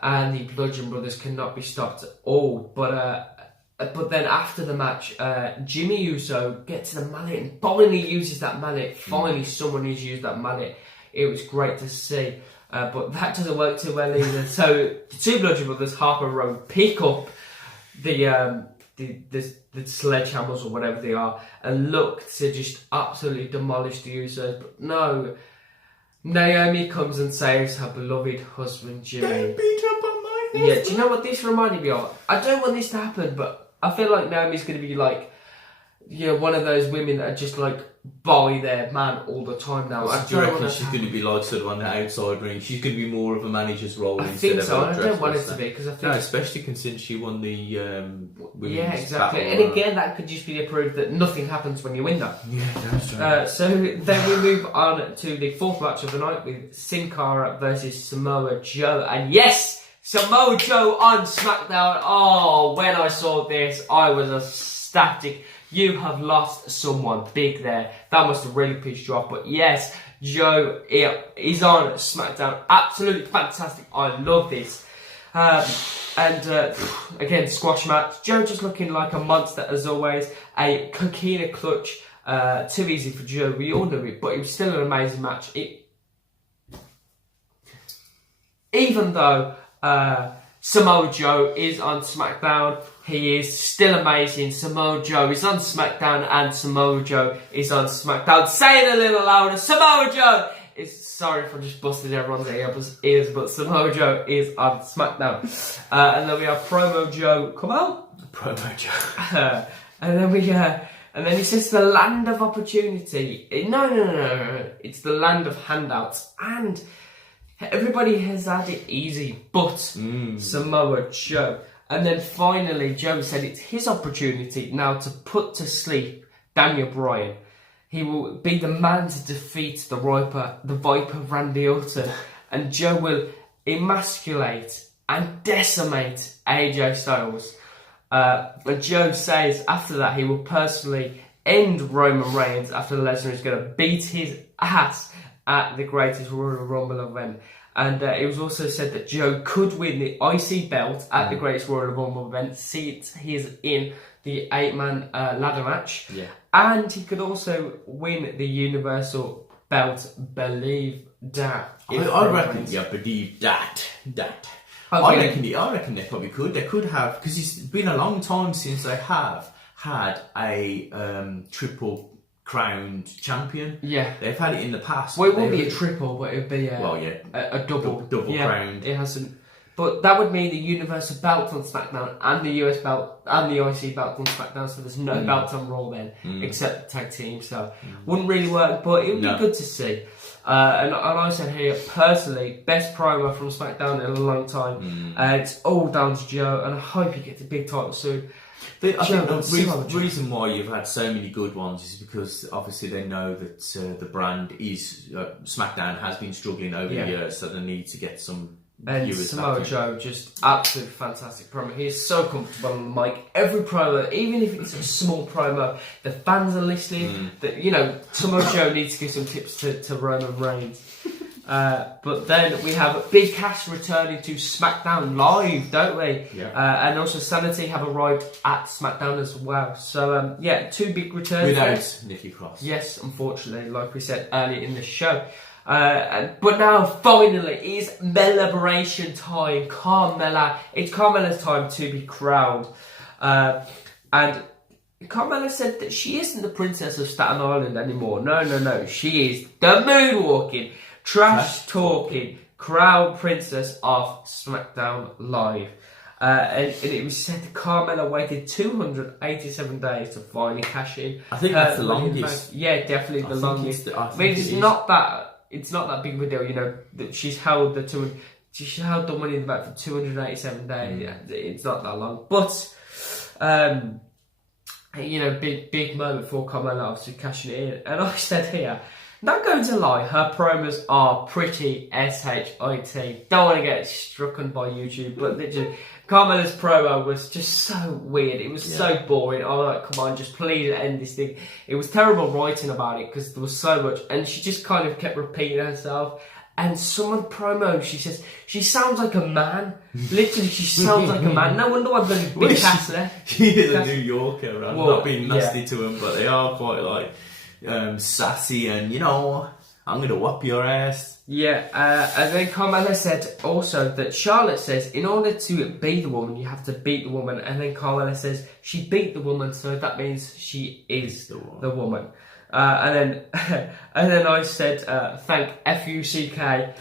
And the Bludgeon Brothers cannot be stopped at all. But then after the match, Jimmy Uso gets the mallet and boldly uses that mallet. Finally, someone who's used that mallet. It was great to see. But that doesn't work too well either. So the two Bludgeon Brothers, Harper and Rowan, pick up the sledgehammers or whatever they are and look to just absolutely demolish the Usos. But no, Naomi comes and saves her beloved husband Jimmy. Don't beat up on my husband. Yeah, do you know what this reminded me of? I don't want this to happen, but I feel like Naomi's going to be like, one of those women that are just like by their man all the time now. I do reckon she's going to be like sort of on the outside ring. She's going to be more of a manager's role. I think so. I don't want it to be because I think, no, especially considering she won the women's exactly. battle. And again, that could just be a proof that nothing happens when you win that. Yeah, that's right. So then we move on to the fourth match of the night with Sin Cara versus Samoa Joe, and yes, Samoa Joe on SmackDown. Oh, when I saw this, I was ecstatic. You have lost someone big there. That must have really pissed you off. But yes, Joe is on SmackDown. Absolutely fantastic. I love this. Again, squash match. Joe just looking like a monster as always. A coquina clutch. Too easy for Joe. We all knew it. But it was still an amazing match. Even though Samoa Joe is on SmackDown, he is still amazing. Samoa Joe is on SmackDown and Samoa Joe is on SmackDown. Say it a little louder. Samoa Joe is... Sorry for just busting everyone's ears, but Samoa Joe is on SmackDown. And then we have Promo Joe. Come on. Promo Joe. And then he says the land of opportunity. No. It's the land of handouts. And everybody has had it easy, but Samoa Joe. And then finally, Joe said it's his opportunity now to put to sleep Daniel Bryan. He will be the man to defeat the Viper Randy Orton. And Joe will emasculate and decimate AJ Styles. And Joe says after that he will personally end Roman Reigns after Lesnar is going to beat his ass at the Greatest Royal Rumble event. And it was also said that Joe could win the IC belt at the Greatest Royal Rumble event. See, he is in the 8-man ladder match. Yeah. And he could also win the Universal belt. Believe that. I reckon, yeah, believe that. I reckon they probably could. They could have, because it's been a long time since they have had a triple crowned champion. Yeah. They've had it in the past. Well, it won't be a triple, but it would be a double. Double crowned. It hasn't. But that would mean the Universal belt on SmackDown and the US belt and the IC belt on SmackDown, so there's no belt on Raw then, except the tag team, so wouldn't really work, but it would be good to see. And I said here, personally, best promo from SmackDown in a long time. It's all down to Joe, and I hope he gets a big title soon. I think the reason why you've had so many good ones is because obviously they know that the brand is SmackDown has been struggling over the years, so they need to get some. And Samoa Joe, just absolute fantastic promo. He is so comfortable on the mic. Every promo, even if it's a small promo, the fans are listening. That Samoa Joe needs to give some tips to Roman Reigns. But then we have Big Cass returning to SmackDown Live, don't we? Yeah. And also Sanity have arrived at SmackDown as well. So two big returns without Nikki Cross. Yes, unfortunately, like we said earlier in the show. But now, finally, it's Mella-beration time. Carmella. It's Carmella's time to be crowned. And Carmella said that she isn't the Princess of Staten Island anymore. No. She is the moonwalking, trash-talking, crown princess of SmackDown Live. And it was said that Carmella waited 287 days to finally cash in. I think that's the longest. Yeah, definitely the longest. I mean, it's not that big of a deal, that she's held the money in the bank for 287 days. Yeah, it's not that long, but big moment for Carmella, obviously cashing it in. And I said here, not going to lie, her promos are pretty shit. Don't want to get struck on by YouTube, but literally, Carmella's promo was just so weird. It was so boring. I was like, come on, just please end this thing. It was terrible writing about it because there was so much, and she just kind of kept repeating herself. And some of the promos, she says, she sounds like a man. Literally, she sounds like a man. No wonder why bloody Big Cass there. She is a New Yorker, right? Well, not being nasty to them, but they are quite like sassy and, I'm going to whop your ass. Yeah, and then Carmella said also that Charlotte says in order to be the woman, you have to beat the woman. And then Carmella says she beat the woman, so that means she is the woman. And then I said, thank FUCK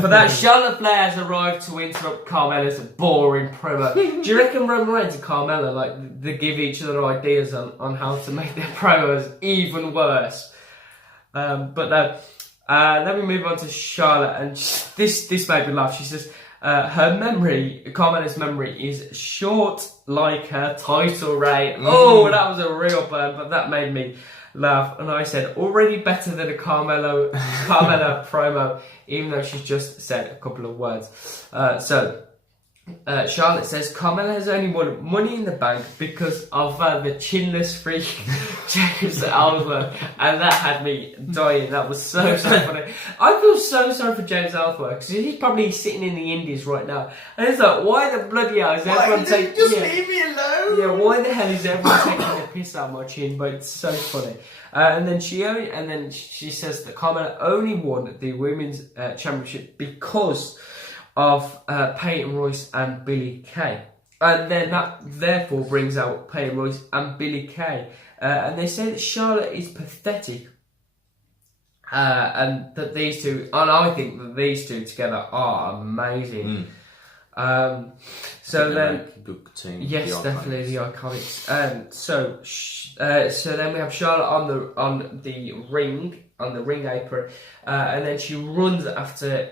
for that. Charlotte Flair has arrived to interrupt Carmella's boring promo. Do you reckon Roman Reigns and Carmella, they give each other ideas on how to make their promos even worse? Then we move on to Charlotte, and this made me laugh. She says Carmella's memory is short like her title reign. Oh, that was a real burn, but that made me laugh. And I said, already better than a Carmella promo, even though she's just said a couple of words. Charlotte says Carmella has only won Money in the Bank because of the chinless freak James Ellsworth, and that had me dying. That was so funny. I feel so sorry for James Ellsworth because he's probably sitting in the Indies right now, and it's like, why the bloody hell is everyone taking? Just leave me alone. Yeah, why the hell is everyone taking the piss out of my chin? But it's so funny. And then she says that Carmella only won the women's championship because of Peyton Royce and Billie Kay. And then that therefore brings out Peyton Royce and Billie Kay. And they say that Charlotte is pathetic. And that these two, and I think that these two together are amazing. So then, good team. Yes, definitely the Iconics. So then we have Charlotte on the ring apron, and then she runs after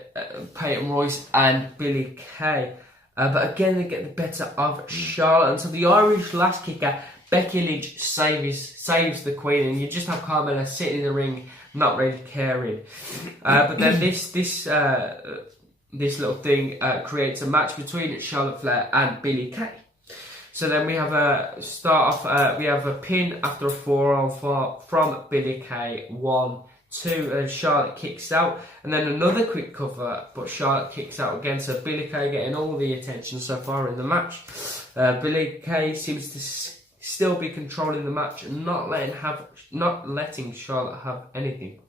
Peyton Royce and Billie Kay. But again, they get the better of Charlotte until the Irish last kicker, Becky Lynch, saves the Queen, and you just have Carmella sitting in the ring, not really caring. But then this little thing creates a match between Charlotte Flair and Billie Kay. So then we have we have a pin after a forearm from Billie Kay. 1, 2, and Charlotte kicks out, and then another quick cover, but Charlotte kicks out again. So Billie Kay getting all the attention so far in the match. Billie Kay seems to still be controlling the match and not letting Charlotte have anything.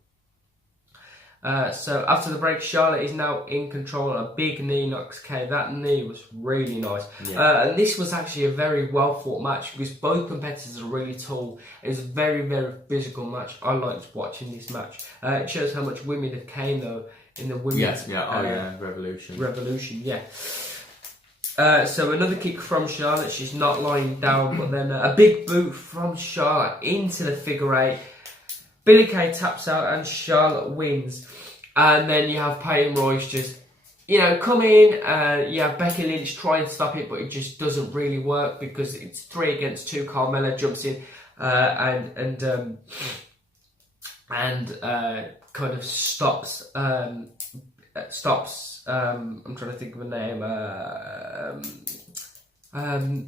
So after the break, Charlotte is now in control. A big knee knocks Kay. That knee was really nice. Yeah. And this was actually a very well fought match because both competitors are really tall. It was a very, very physical match. I liked watching this match. It shows how much women have came though in the women's Revolution. Yeah. So another kick from Charlotte. She's not lying down, but then a big boot from Charlotte into the figure eight. Billie Kay taps out and Charlotte wins. And then you have Peyton Royce just, come in. You have Becky Lynch trying to stop it, but it just doesn't really work because it's 3 against 2. Carmella jumps in and kind of stops. I'm trying to think of a name.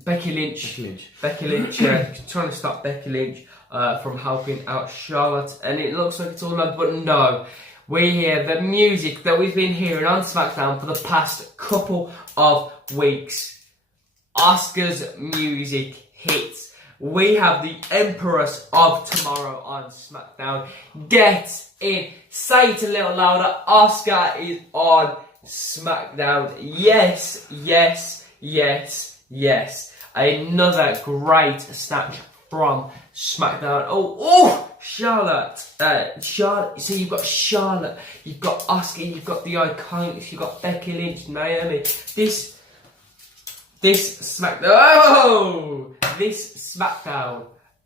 Becky Lynch. Becky Lynch, trying to stop Becky Lynch from helping out Charlotte, and it looks like it's all over, but no. We hear the music that we've been hearing on SmackDown for the past couple of weeks. Asuka's music hits. We have the Empress of Tomorrow on SmackDown. Get in. Say it a little louder. Asuka is on SmackDown. Yes, yes, yes, yes. Another great snatch from SmackDown. Oh, Charlotte. Charlotte. So you've got Charlotte, you've got Asuka, you've got the Iconics, you've got Becky Lynch, Naomi. This SmackDown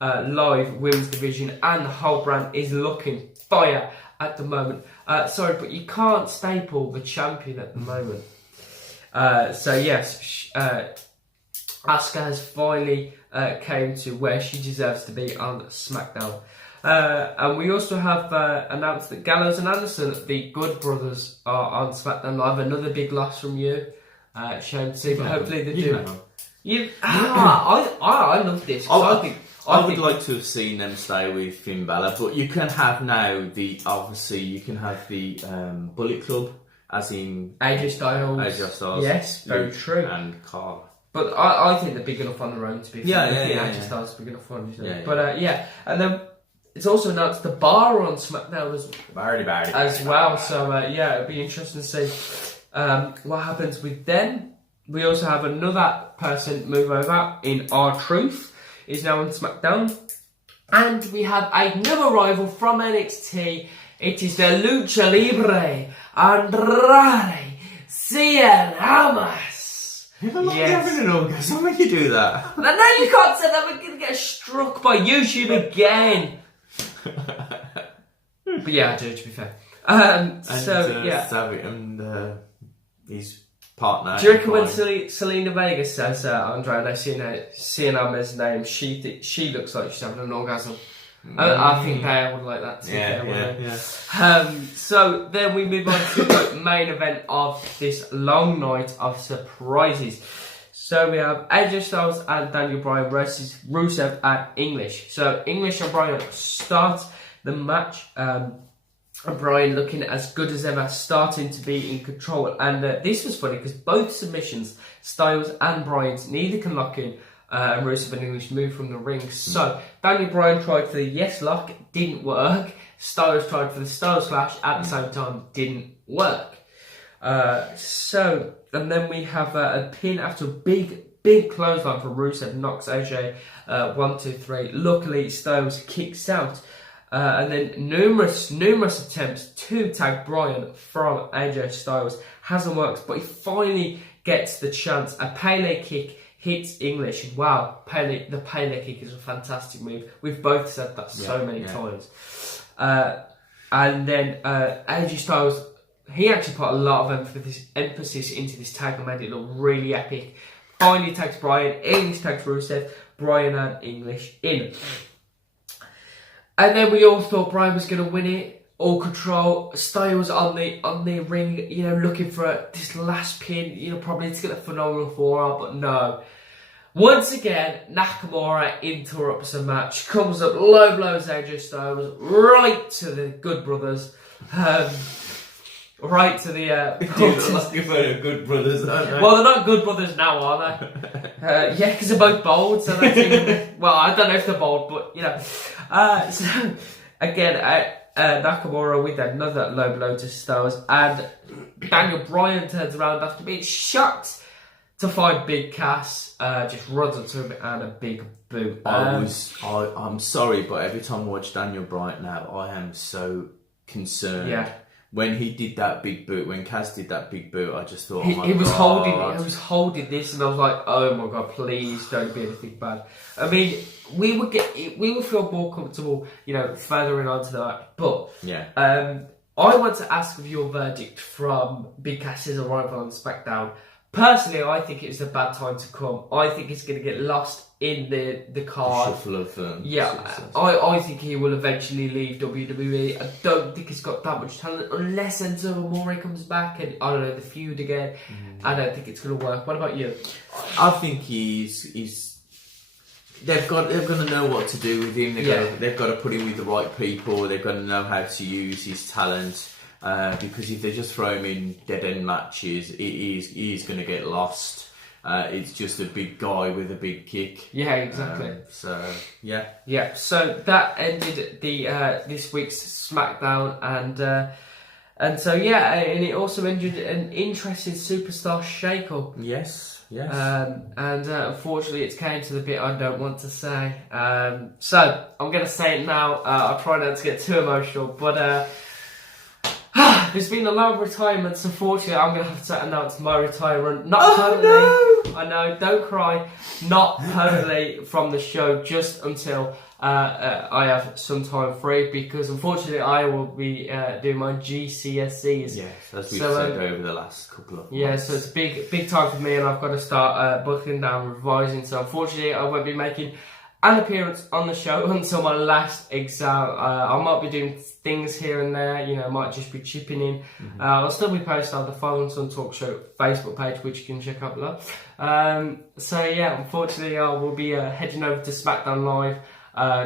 live women's division and the whole brand is looking fire at the moment. Sorry, but you can't staple the champion at the moment. So yes, Asuka has finally came to where she deserves to be on SmackDown. And we also have announced that Gallows and Anderson, the Good Brothers, are on SmackDown Live. Another big loss from you. Shame to see, but hopefully they do. I love this. I would like to have seen them stay with Finn Balor, but you can have now you can have the Bullet Club, as in AJ Styles. Yes, very true. And Carl. But I think they're big enough on their own to be fair. AJ Styles is big enough on his own. But and then it's also announced the Bar on SmackDown as well. So it'll be interesting to see what happens with them. We also have another person move over in R-Truth. Is now on SmackDown. And we have another rival from NXT. It is the Lucha Libre Andrade Cien Almas. You're not having an orgasm when you do that. No, you can't say that. We're going to get struck by YouTube again. But yeah, I do, to be fair. Savage and his partner. Do you reckon when Selena Vega says Andrade Cien Almas' name, she looks like she's having an orgasm? I think they would like that too. So then we move on to the main event of this long night of surprises. So we have AJ Styles and Daniel Bryan versus Rusev and English. So English and Bryan start the match. And Bryan looking as good as ever, starting to be in control. And this was funny because both submissions, Styles and Bryan's, neither can lock in. And Rusev and English move from the ring. So Daniel Bryan tried for the yes lock, didn't work. Styles tried for the Styles Clash at the same time, didn't work. And then we have a pin after a big clothesline for Rusev, knocks AJ 1, 2, 3. Luckily, Styles kicks out. And then numerous attempts to tag Bryan from AJ Styles. Hasn't worked, but he finally gets the chance. A Pele kick hits English. Wow, the Pele kick is a fantastic move. We've both said that so many times. And then AJ Styles, he actually put a lot of emphasis into this tag and made it look really epic. Finally tags Bryan, English tags Rusev, Bryan and English in. And then we all thought Bryan was going to win it, all control. Styles on the ring, looking for this last pin, probably to get a phenomenal forearm, but no. Once again, Nakamura interrupts the match, comes up, low blows AJ Styles right to the Good Brothers, right to the. Good Brothers, don't they? Well, they're not Good Brothers now, are they? Because they're both bold, so that's even. Well, I don't know if they're bold, but So again, Nakamura with another low blow to Styles, and Daniel Bryan turns around after being shocked to find Big Cass, just runs up to him and a big boot. I'm sorry, but every time I watch Daniel Bryan now, I am so concerned. Yeah. When he did that big boot, when Cass did that big boot, I just thought, He was holding this, and I was like, oh my god, please don't be anything bad. I mean, we would feel more comfortable, furthering on to that. But I want to ask of your verdict from Big Cass's arrival on Smackdown. Personally, I think it's a bad time to come. I think it's going to get lost in the card. The shuffle of success. I think he will eventually leave WWE. I don't think he's got that much talent unless Enzo Amore comes back and, I don't know, the feud again. I don't think it's going to work. What about you? I think he's they're going to know what to do with him. They've got to put him with the right people. They've got to know how to use his talent. Because if they just throw him in dead-end matches, he's going to get lost. It's just a big guy with a big kick. Yeah, exactly. Yeah. So that ended the this week's SmackDown, and it also ended an interesting superstar shake-up. Yes. Unfortunately, it's came to the bit I don't want to say. So I'm going to say it now. I'll try not to get too emotional, but. There's been a lot of retirements. Unfortunately, I'm going to have to announce my retirement. Not permanently. No. I know, don't cry. Not permanently from the show, just until I have some time free, because unfortunately I will be doing my GCSEs. Yes, as we've said over the last couple of months. Yeah, so it's a big time for me, and I've got to start buckling down, revising. So unfortunately, I won't be making an appearance on the show until my last exam. I might be doing things here and there, might just be chipping in. I'll still be posting on the Following Sun Talk Show Facebook page, which you can check out below. Unfortunately, I will be heading over to SmackDown Live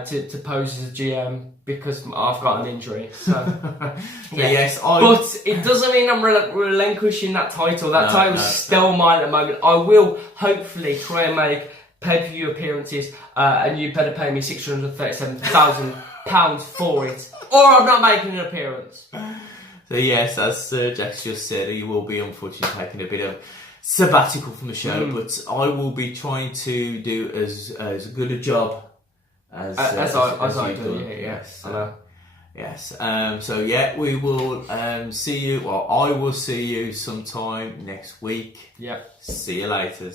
to pose as a GM because I've got an injury. So, but it doesn't mean I'm relinquishing that title. That title's still mine at the moment. I will hopefully try and make pay-per-view appearances, and you better pay me £637,000 for it, or I'm not making an appearance. So yes, as Jack's just said, he will be unfortunately taking a bit of sabbatical from the show, but I will be trying to do as good a job as I do. Yes, I know. Yes. We will see you. Well, I will see you sometime next week. Yep. See you later.